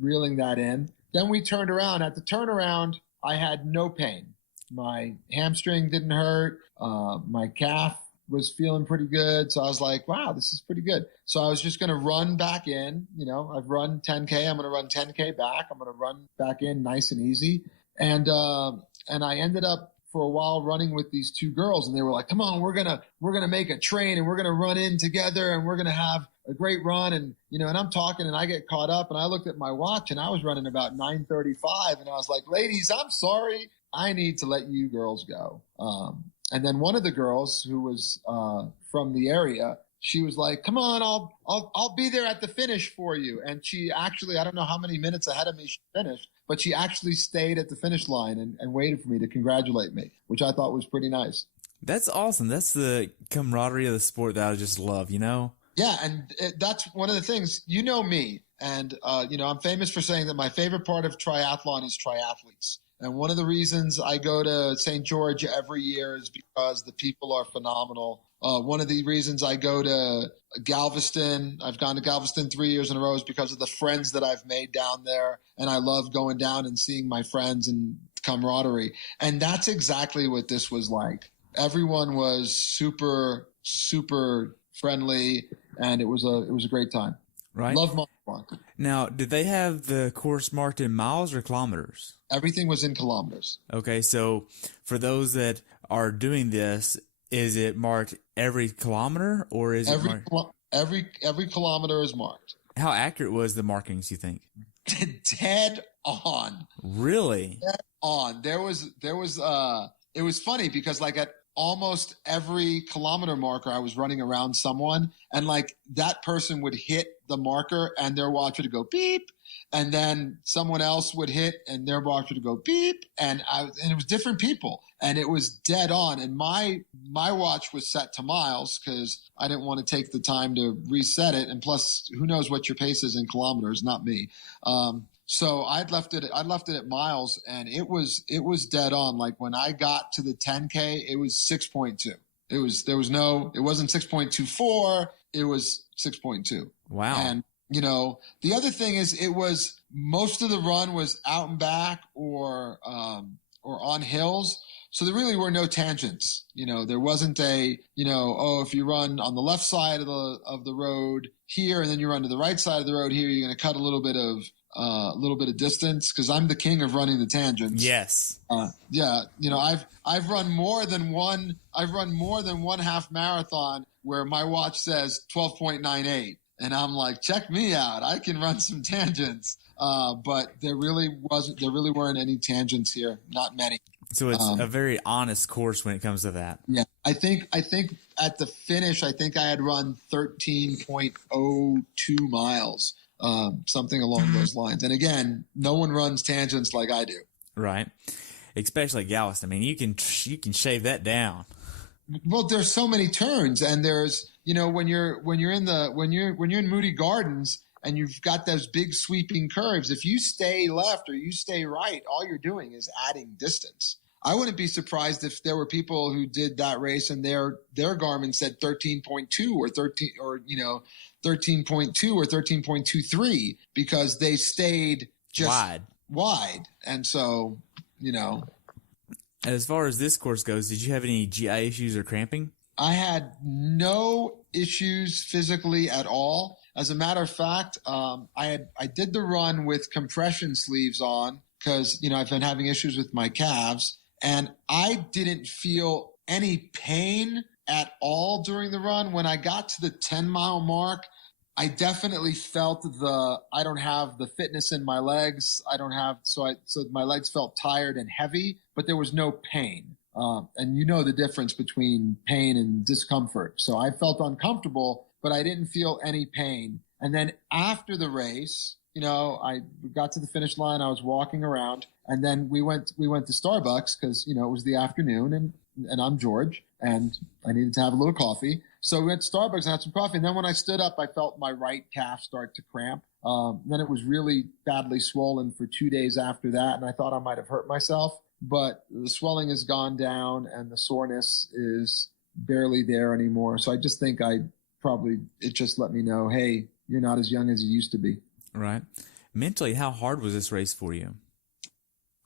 reeling that in. Then we turned around. At the turnaround, I had no pain. My hamstring didn't hurt. My calf was feeling pretty good. So I was like, wow, this is pretty good. So I was just going to run back in. I've run 10K. I'm going to run 10K back. I'm going to run back in nice and easy. And I ended up for a while running with these two girls, and they were like, come on, we're going to make a train, and we're going to run in together, and we're going to have a great run. And, and I'm talking, and I get caught up, and I looked at my watch, and I was running about 9:35. And I was like, ladies, I'm sorry. I need to let you girls go. And then one of the girls who was from the area, she was like, come on, I'll be there at the finish for you. And she actually, I don't know how many minutes ahead of me she finished, but she actually stayed at the finish line and waited for me to congratulate me, which I thought was pretty nice. That's awesome. That's the camaraderie of the sport that I just love, Yeah, and that's one of the things, me. And, I'm famous for saying that my favorite part of triathlon is triathletes. And one of the reasons I go to St. George every year is because the people are phenomenal. One of the reasons I go to Galveston, I've gone to Galveston 3 years in a row, is because of the friends that I've made down there. And I love going down and seeing my friends and camaraderie. And that's exactly what this was like. Everyone was super, super friendly, and it was a great time. Right. Love Mont Tremblant. Now, did they have the course marked in miles or kilometers? Everything was in kilometers. Okay, so for those that are doing this, is it marked every kilometer, or is it marked? Every kilometer is marked. How accurate was the markings, you think? Dead on. Really? Dead on. There was it was funny because like at almost every kilometer marker, I was running around someone, and like that person would hit the marker and their watch would go beep, and then someone else would hit and their watch would go beep, and it was different people, and it was dead on. And my watch was set to miles because I didn't want to take the time to reset it, and plus, who knows what your pace is in kilometers? Not me. So I'd left it at miles, and it was dead on. Like when I got to the 10K, it was 6.2. It wasn't 6.24. It was 6.2. Wow. And the other thing is it was most of the run was out and back or on hills. So there really were no tangents. There wasn't if you run on the left side of the road here, and then you run to the right side of the road here, you're going to cut a little bit of distance, because I'm the king of running the tangents. Yes. Yeah. I've run more than one half marathon where my watch says 12.98, and I'm like, check me out. I can run some tangents. But there really weren't any tangents here. Not many. So it's a very honest course when it comes to that. Yeah. I think at the finish, I had run 13.02 miles. Something along those lines. And again, no one runs tangents like I do. Right. Especially Galveston. I mean, you can shave that down. Well, there's so many turns, and there's, when you're in Moody Gardens and you've got those big sweeping curves, if you stay left or you stay right, all you're doing is adding distance. I wouldn't be surprised if there were people who did that race and their Garmin said 13.2 or 13 or 13.2 or 13.23 because they stayed just wide. And so, As far as this course goes, did you have any GI issues or cramping? I had no issues physically at all. As a matter of fact, I did the run with compression sleeves on because, I've been having issues with my calves, and I didn't feel any pain at all during the run. When I got to the 10-mile mark, I definitely felt I don't have the fitness in my legs. So my legs felt tired and heavy, but there was no pain. And you know the difference between pain and discomfort. So I felt uncomfortable, but I didn't feel any pain. And then after the race, I got to the finish line. I was walking around, and then we went to Starbucks because it was the afternoon, and I'm George, and I needed to have a little coffee. So we went to Starbucks and had some coffee. And then when I stood up, I felt my right calf start to cramp. Then it was really badly swollen for 2 days after that, and I thought I might have hurt myself. But the swelling has gone down, and the soreness is barely there anymore. So I just think it just let me know, hey, you're not as young as you used to be. Right. Mentally, how hard was this race for you?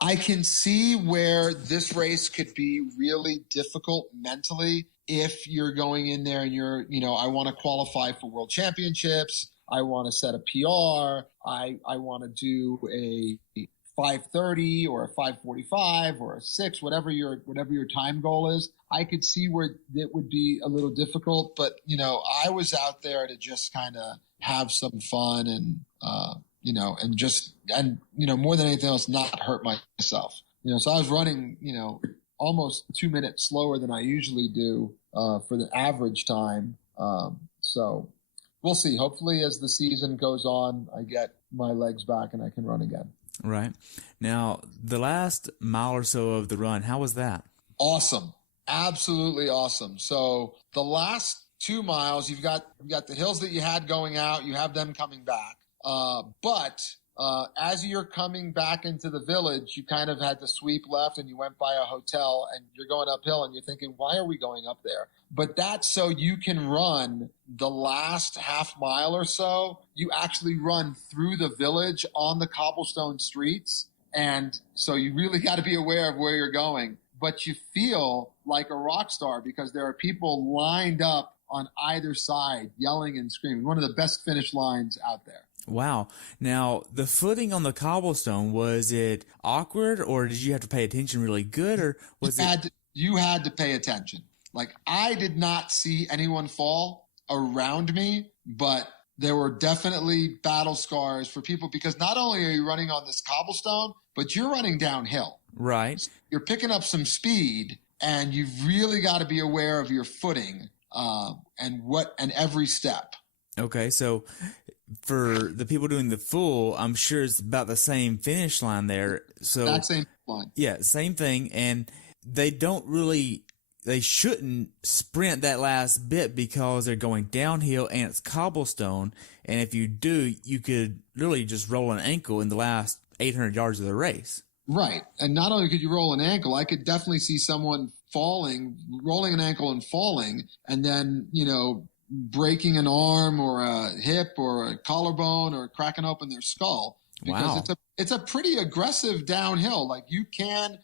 I can see where this race could be really difficult mentally if you're going in there and I want to qualify for world championships. I want to set a PR. I want to do a 5:30 or a 5:45 or a 6, whatever your time goal is. I could see where it would be a little difficult, but I was out there to just kind of have some fun and more than anything else, not hurt myself. So I was running, almost 2 minutes slower than I usually do for the average time. So we'll see. Hopefully, as the season goes on, I get my legs back and I can run again. Right. Now, the last mile or so of the run, how was that? Awesome. Absolutely awesome. So the last 2 miles, you've got the hills that you had going out, you have them coming back. But as you're coming back into the village, you kind of had to sweep left and you went by a hotel and you're going uphill and you're thinking, why are we going up there? But that's so you can run the last half mile or so. You actually run through the village on the cobblestone streets. And so you really got to be aware of where you're going. But you feel like a rock star because there are people lined up on either side yelling and screaming. One of the best finish lines out there. Wow. Now, the footing on the cobblestone, was it awkward or did you have to pay attention really good, or was you had to pay attention. Like, I did not see anyone fall around me, but there were definitely battle scars for people because not only are you running on this cobblestone, but you're running downhill. Right. So you're picking up some speed, and you've really got to be aware of your footing and every step. Okay, so for the people doing the full, I'm sure it's about the same finish line there. So that same line. Yeah, same thing. And they shouldn't sprint that last bit because they're going downhill and it's cobblestone. And if you do, you could literally just roll an ankle in the last 800 yards of the race. Right. And not only could you roll an ankle, I could definitely see someone rolling an ankle and falling, and then, breaking an arm or a hip or a collarbone or cracking open their skull. Because it's a pretty aggressive downhill. Like you can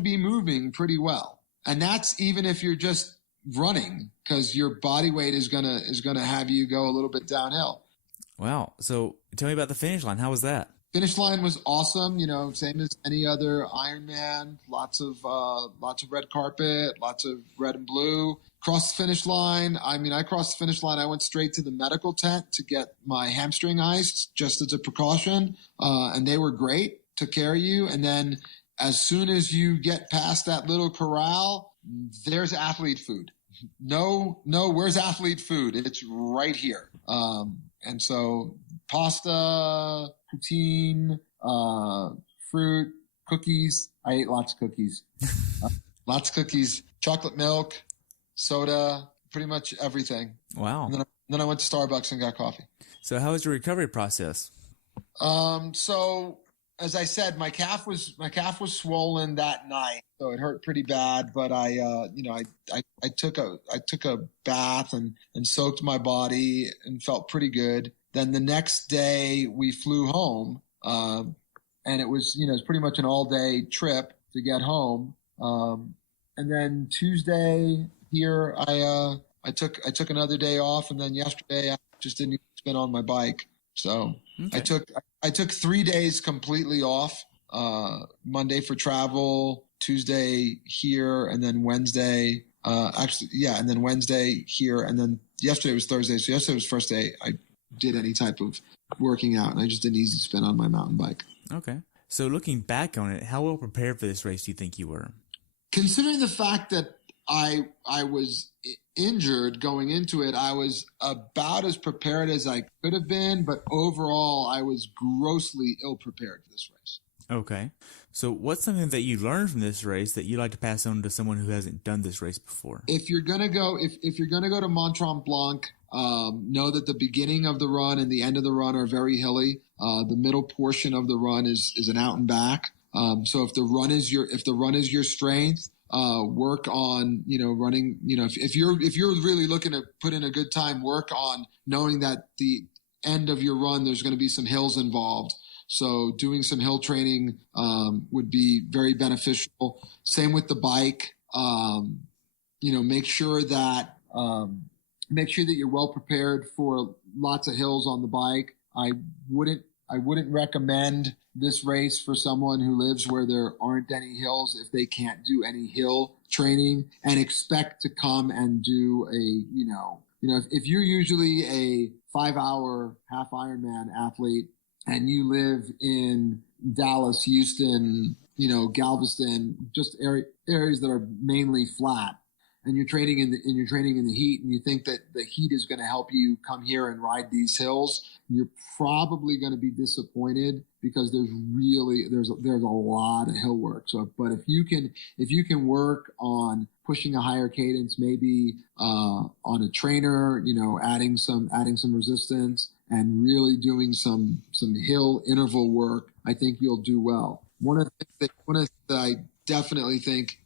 be moving pretty well. And that's even if you're just running, because your body weight is gonna have you go a little bit downhill. Wow. So tell me about the finish line. How was that? Finish line was awesome, same as any other Ironman. Lots of red carpet, lots of red and blue. Crossed the finish line. I crossed the finish line. I went straight to the medical tent to get my hamstring iced just as a precaution. And they were great, took care of you. And then as soon as you get past that little corral, there's athlete food. No, where's athlete food? It's right here. And so pasta, poutine, fruit, cookies. I ate lots of cookies. Chocolate milk, soda, pretty much everything. Wow. And then I went to Starbucks and got coffee. So how was your recovery process? So as I said, my calf was swollen that night, so it hurt pretty bad. But I took a bath and soaked my body and felt pretty good. Then the next day we flew home, and it was pretty much an all-day trip to get home. And then Tuesday here I took another day off, and then yesterday I just didn't even spin on my bike. So okay. I took 3 days completely off. Monday for travel, Tuesday here, and then Wednesday. And then Wednesday here, and then yesterday was Thursday. So yesterday was the first day I did any type of working out, and I just did an easy spin on my mountain bike. Okay. So looking back on it, how well prepared for this race do you think you were? considering the fact that I was injured going into it, I was about as prepared as I could have been, but overall I was grossly ill prepared for this race. Okay. So what's something that you learned from this race that you'd like to pass on to someone who hasn't done this race before? If you're gonna go, if you're gonna go to Mont Tremblant, know that the beginning of the run and the end of the run are very hilly. The middle portion of the run is an out and back. So if the run is your strength, work on, running, if you're really looking to put in a good time, work on knowing that the end of your run, there's going to be some hills involved. So doing some hill training, would be very beneficial. Same with the bike. Make sure that you're well prepared for lots of hills on the bike. I wouldn't recommend this race for someone who lives where there aren't any hills if they can't do any hill training and expect to come and do if you're usually a 5-hour half Ironman athlete and you live in Dallas, Houston, Galveston, just areas that are mainly flat, and you're training in the heat, and you think that the heat is going to help you come here and ride these hills, you're probably going to be disappointed because there's a lot of hill work. So, but if you can work on pushing a higher cadence, maybe on a trainer, adding some resistance and really doing some hill interval work, I think you'll do well. One of the things that I definitely think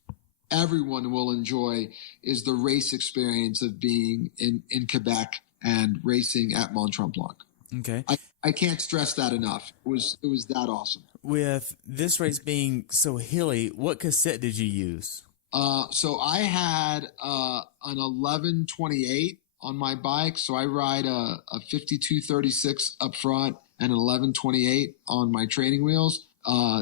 everyone will enjoy is the race experience of being in Quebec and racing at Mont Tremblant. Okay. I can't stress that enough. It was that awesome. With this race being so hilly, what cassette did you use? So I had an 1128 on my bike. So I ride a 5236 up front and an 1128 on my training wheels.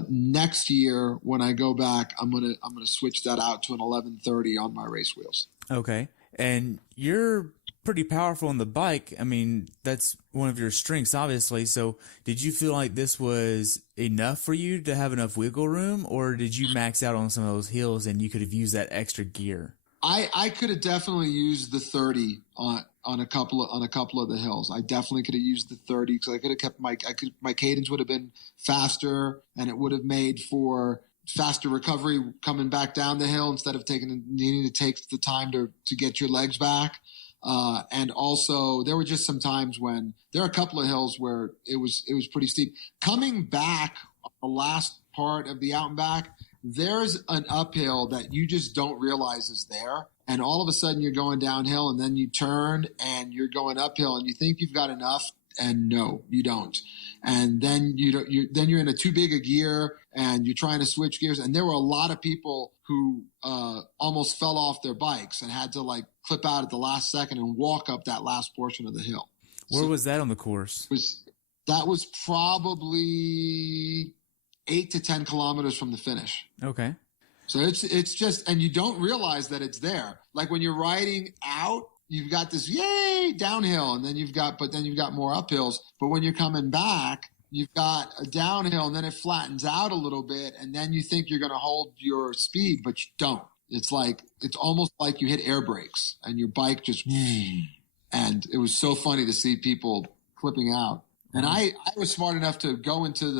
Next year when I go back, I'm gonna switch that out to an 1130 on my race wheels. Okay. And you're pretty powerful on the bike. I mean, that's one of your strengths, obviously. So did you feel like this was enough for you to have enough wiggle room, or did you max out on some of those hills and you could have used that extra gear? I could have definitely used the 30 on a couple of the hills. I definitely could have used the 30 because I could have kept my cadence would have been faster, and it would have made for faster recovery coming back down the hill instead of needing to take the time to get your legs back. And also there were just some times when there are a couple of hills where it was pretty steep. Coming back on the last part of the out and back, there's an uphill that you just don't realize is there. And all of a sudden you're going downhill, and then you turn and you're going uphill and you think you've got enough, and no, you don't. And then you're in a too big a gear and you're trying to switch gears. And there were a lot of people who almost fell off their bikes and had to clip out at the last second and walk up that last portion of the hill. Where was that on the course? That was probably 8 to 10 kilometers from the finish. Okay. So it's just, and you don't realize that it's there. Like when you're riding out, you've got this yay downhill, and then you've got more uphills. But when you're coming back, you've got a downhill, and then it flattens out a little bit, and then you think you're going to hold your speed, but you don't. It's almost like you hit air brakes and your bike just, and it was so funny to see people clipping out. And I was smart enough to go into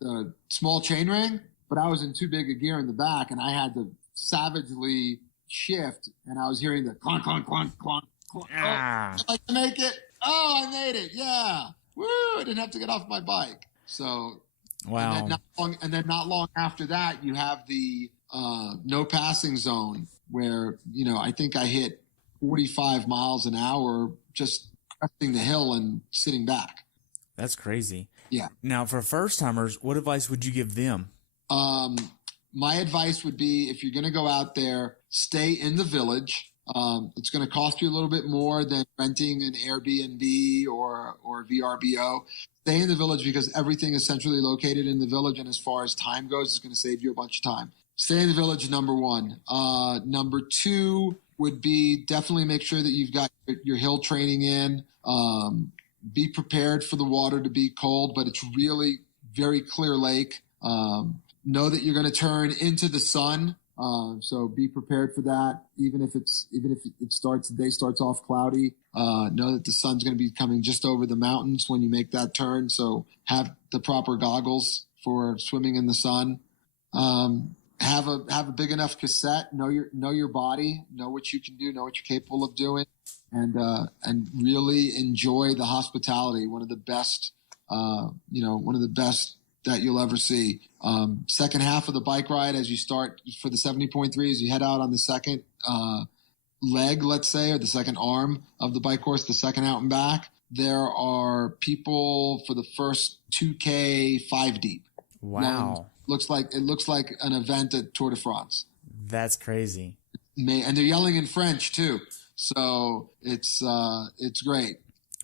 the small chain ring, but I was in too big a gear in the back, and I had to savagely shift, and I was hearing the clonk, clonk, clonk, clonk, clonk. Ah. Oh, I make it. Oh, I made it. Yeah. Woo. I didn't have to get off my bike. So, wow. And then not long after that, you have the no passing zone where, I think I hit 45 miles an hour just cresting the hill and sitting back. That's crazy. Yeah. Now, for first timers, what advice would you give them? My advice would be, if you're going to go out there, stay in the village. It's going to cost you a little bit more than renting an Airbnb or VRBO. Stay in the village because everything is centrally located in the village. And as far as time goes, it's going to save you a bunch of time. Stay in the village, number one. Number two would be definitely make sure that you've got your hill training in. Be prepared for the water to be cold, but it's really very clear lake. Know that you're going to turn into the sun So be prepared for that. Even if the day starts off cloudy, know that the sun's going to be coming just over the mountains when you make that turn. So have the proper goggles for swimming in the sun. Have a big enough cassette. Know your body. Know what you can do. Know what you're capable of doing, and really enjoy the hospitality. One of the best that you'll ever see. Second half of the bike ride, as you start for the 70.3, as you head out on the second leg, let's say, or the second arm of the bike course, the second out and back, there are people for the first 2K 5 deep. Wow. It looks like an event at Tour de France. That's crazy. And they're yelling in French too. So it's great.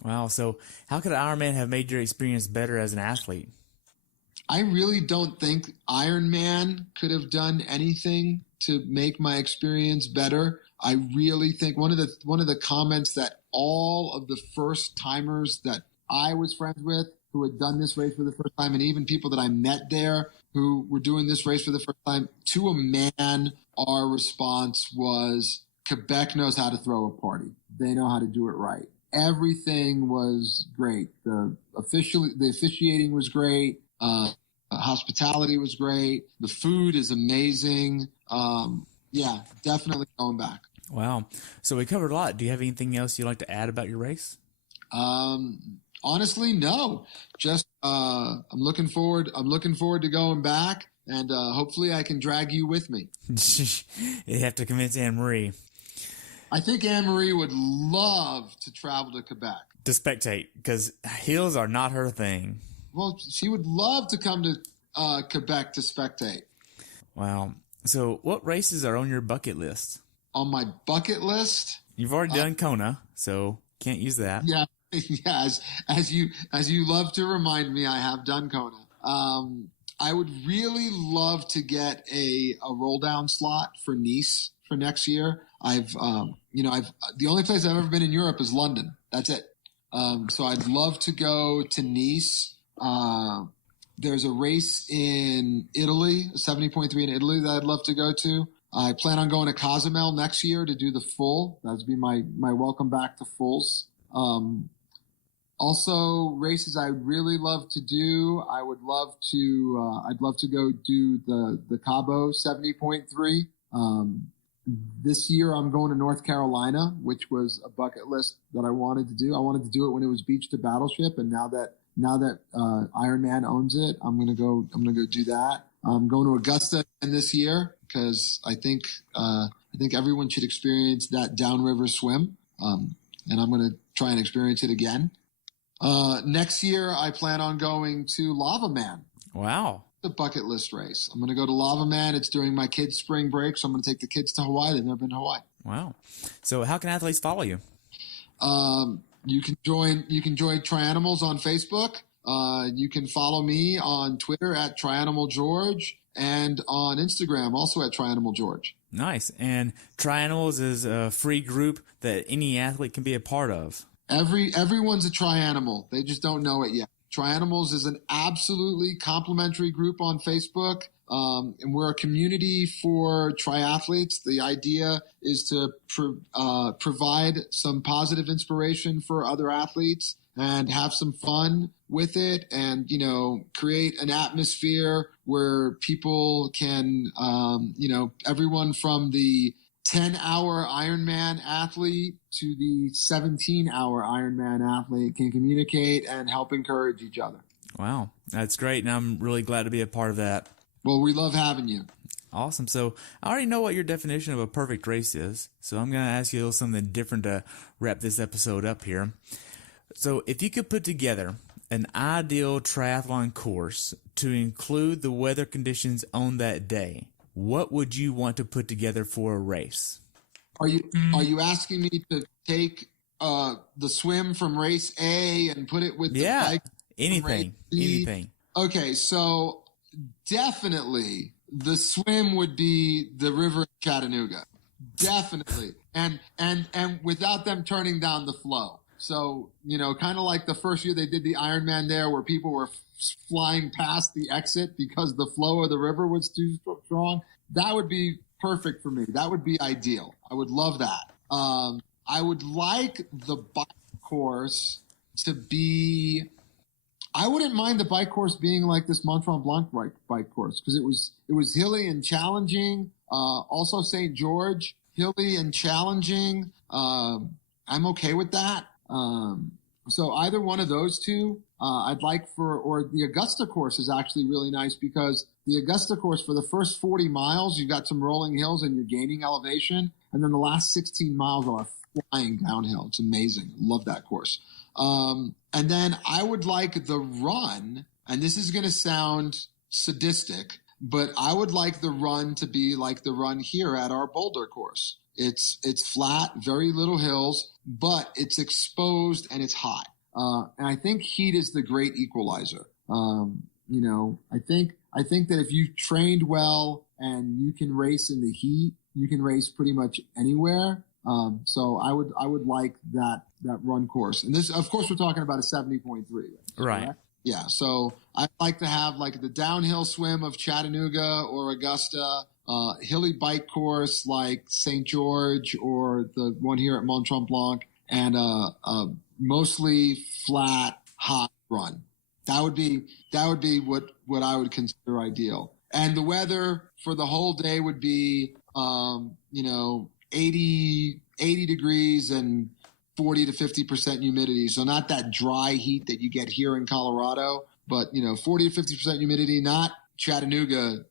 Wow. So how could Ironman have made your experience better as an athlete? I really don't think Ironman could have done anything to make my experience better. I really think one of the comments that all of the first timers that I was friends with who had done this race for the first time, and even people that I met there who were doing this race for the first time, to a man, our response was, Quebec knows how to throw a party. They know how to do it right. Everything was great. The officiating was great. Hospitality was great. The food is amazing. Yeah, definitely going back. Wow. So we covered a lot. Do you have anything else you'd like to add about your race? Honestly, no. Just I'm looking forward to going back, and hopefully I can drag you with me. You have to convince Anne-Marie. I think Anne-Marie would love to travel to Quebec. To spectate, because hills are not her thing. Well, she would love to come to Quebec to spectate. Wow. So what races are on your bucket list? On my bucket list? You've already done Kona, so can't use that. Yeah. Yeah, as you love to remind me, I have done Kona. I would really love to get a roll down slot for Nice for next year. The only place I've ever been in Europe is London. That's it. So I'd love to go to Nice. There's a race in Italy, 70.3 in Italy, that I'd love to go to. I plan on going to Cozumel next year to do the full. That would be my welcome back to fulls. Also, races I'd really love to do. I'd love to go do the Cabo 70.3. This year I'm going to North Carolina, which was a bucket list that I wanted to do. I wanted to do it when it was beach to battleship, and now that Ironman owns it, I'm gonna go do that. I'm going to Augusta this year because I think everyone should experience that downriver swim, and I'm gonna try and experience it again. Next year, I plan on going to Lava Man. Wow. The bucket list race. I'm going to go to Lava Man. It's during my kids' spring break, so I'm going to take the kids to Hawaii. They've never been to Hawaii. Wow. So how can athletes follow you? You can join Trianimals on Facebook. You can follow me on Twitter at TrianimalGeorge and on Instagram also at TrianimalGeorge. Nice. And Trianimals is a free group that any athlete can be a part of. Everyone's a Trianimal. They just don't know it yet. Trianimals is an absolutely complimentary group on Facebook, and we're a community for triathletes. The idea is to provide some positive inspiration for other athletes and have some fun with it, and create an atmosphere where people can, everyone from the 10-hour Ironman athlete to the 17-hour Ironman athlete can communicate and help encourage each other. Wow, that's great, and I'm really glad to be a part of that. Well, we love having you. Awesome. So I already know what your definition of a perfect race is, so I'm going to ask you a little something different to wrap this episode up here. So if you could put together an ideal triathlon course to include the weather conditions on that day, what would you want to put together for a race? Are you asking me to take the swim from race A and put it with the bike? Anything. Okay, so definitely the swim would be the river in Chattanooga. Definitely. And without them turning down the flow. So, kind of like the first year they did the Ironman there where people were flying past the exit because the flow of the river was too strong. That would be perfect for me. That would be ideal. I would love that. I would like the bike course to be. I wouldn't mind the bike course being like this Mont Tremblant bike course, because it was hilly and challenging. Also St. George, hilly and challenging. I'm okay with that. So either one of those two, I'd like or the Augusta course is actually really nice, because the Augusta course, for the first 40 miles, you've got some rolling hills and you're gaining elevation. And then the last 16 miles are flying downhill. It's amazing. Love that course. And then I would like the run, and this is going to sound sadistic, but I would like the run to be like the run here at our Boulder course. It's flat, very little hills, but it's exposed and it's hot. And I think heat is the great equalizer. I think that if you trained well and you can race in the heat, you can race pretty much anywhere. So I would like that run course. And this, of course, we're talking about a 70.3. Right. Correct? Yeah. So I'd like to have like the downhill swim of Chattanooga or Augusta, hilly bike course like St. George or the one here at Mont Tremblant, and a mostly flat, hot run. That would be what I would consider ideal. And the weather for the whole day would be 80 degrees and 40 to 50% humidity. So not that dry heat that you get here in Colorado, but 40 to 50% humidity, not Chattanooga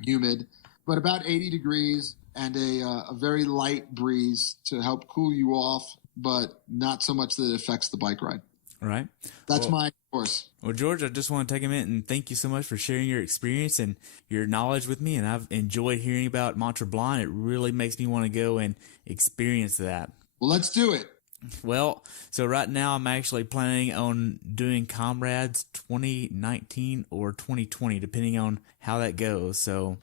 humid, but about 80 degrees and a very light breeze to help cool you off, but not so much that it affects the bike ride. Right. That's my course. Well, George, I just want to take a minute and thank you so much for sharing your experience and your knowledge with me. And I've enjoyed hearing about Mont Tremblant. It really makes me want to go and experience that. Well, let's do it. Well, so right now I'm actually planning on doing Comrades 2019 or 2020, depending on how that goes. So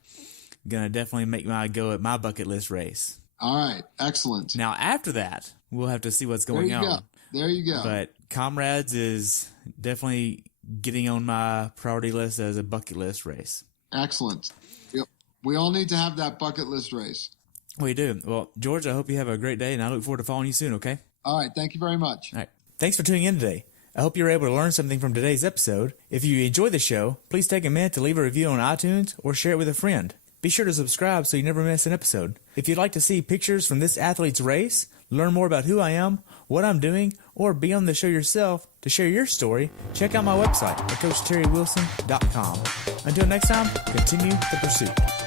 I'm going to definitely make my go at my bucket list race. All right. Excellent. Now, after that, we'll have to see what's going on. There you go. But Comrades is definitely getting on my priority list as a bucket list race. Excellent. Yep. We all need to have that bucket list race. We do. Well, George, I hope you have a great day, and I look forward to following you soon, okay? All right. Thank you very much. All right. Thanks for tuning in today. I hope you were able to learn something from today's episode. If you enjoyed the show, please take a minute to leave a review on iTunes or share it with a friend. Be sure to subscribe so you never miss an episode. If you'd like to see pictures from this athlete's race, learn more about who I am, what I'm doing, or be on the show yourself to share your story, check out my website at CoachTerryWilson.com. Until next time, continue the pursuit.